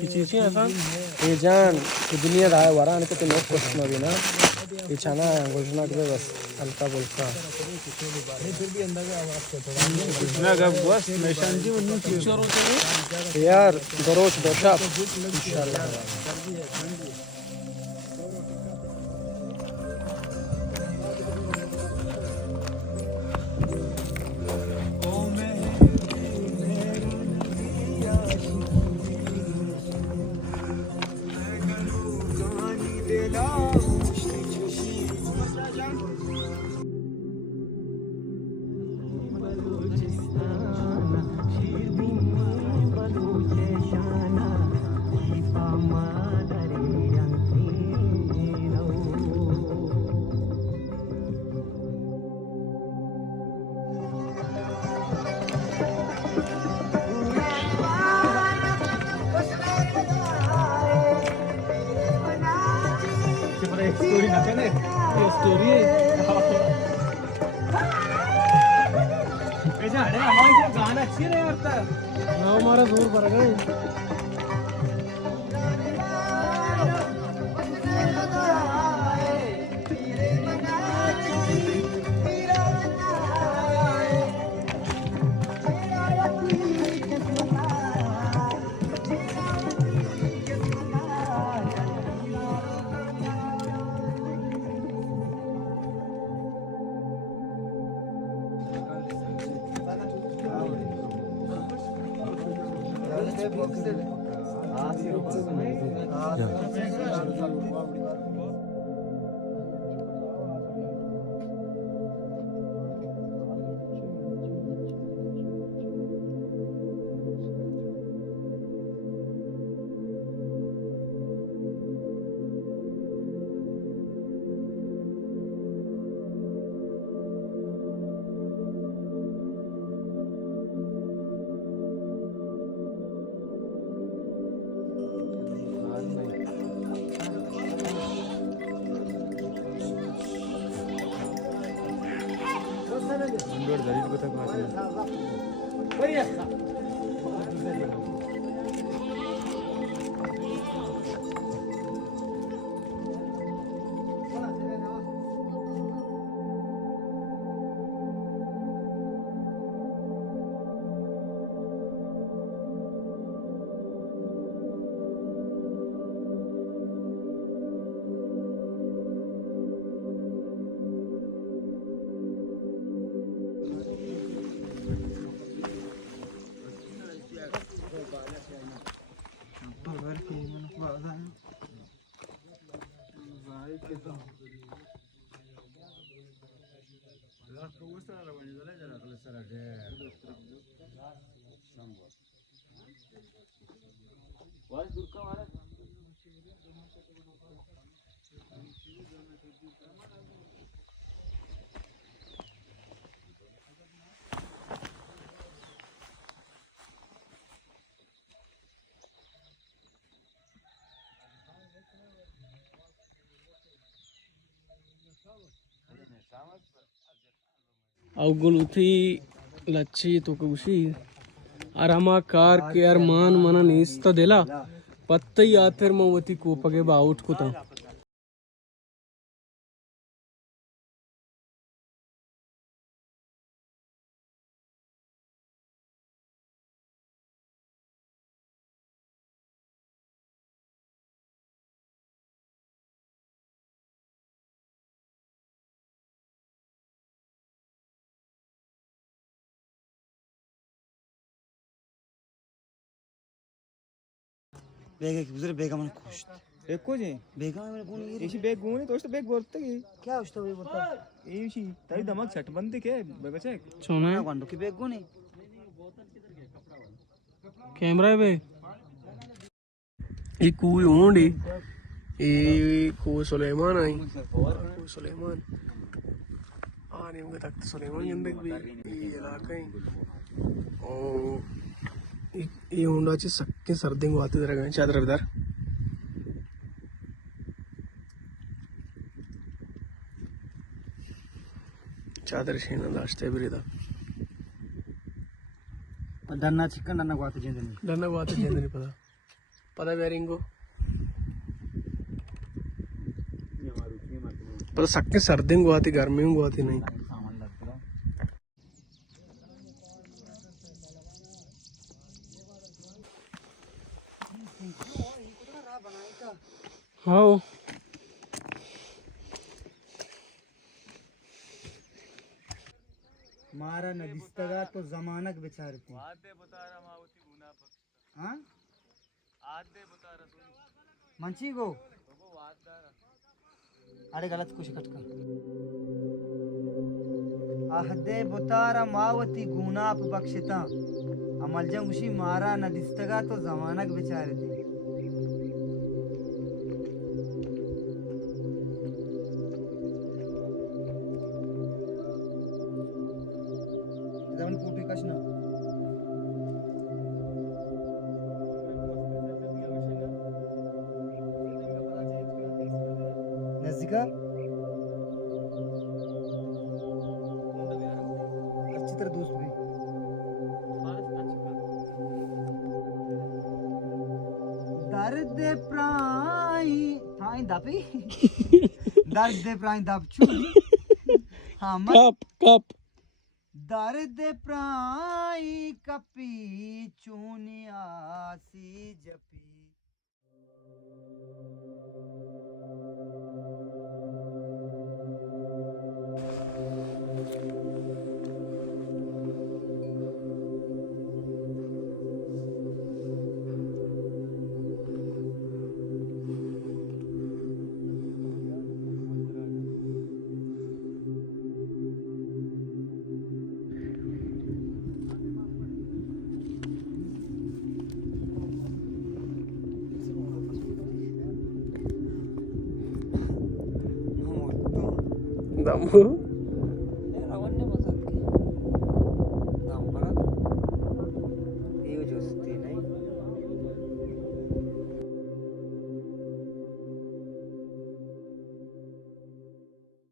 किची आता हे जान दुनिया राय वरा आणि ते लोक प्रश्न भी ना ये छाना घोषणा के बस हल्का बोलका फिर भी अंदाजा आवाज से थोड़ा ना का बस निशान जी उन्हें फ्यूचर होते यार दरोश दोशा इंशाल्लाह स्टोरी ना कहने ये स्टोरी है ऐसा हटे हमारे गाना अच्छी नहीं आता ना हमारा दूर पड़ गए अवगुलुथी लच्छी तो कुशी आरामा कार के अरमान मना निस्त दिला पत्तई आतर मवती को पगे बाउट को तो बेगा की बुजुर्ग बेगा मन खुश एको जी बेगा में कौन ये इसी बैग गुने तो बैग बोलते की क्या उष्टा वे बता इसी ताई दमक छट बंदी के बचे सोना ना गंडो की बेग कोनी कैमरा है बे ये कोई होंडी ये को सुलेमान आई को सुलेमान आने होंगे तक सुलेमान जिंदगी भी ये इलाका ही और ये होंडा ची सक्के सर्दी को आते जरा गए चादर विदार चादर शेना लास्टे बिरेदा दन्ना चिकन दन्ना को आते जेंदनी पता पता है बेरिंग को पर सक्के सर्दी में गुआती गर्मी में गुआती नहीं हाँ मारा नदिस्तगा तो जमानक बेचारती हाँ मंची गो अरे गलत कुछ कटका आहदे बुतारा मावती गुनाप बख्शिता अमल जंगुशी मारा नदिस्तगा तो जमानक बेचारती जवन पूटी कशना नजदीका अच्छी तरह दोस्त भी दर्द प्राई प्राई दापी दर्द प्राई दापचू हाँ मत कप कप दर्द प्राई कपी चूनिया सी जपी दम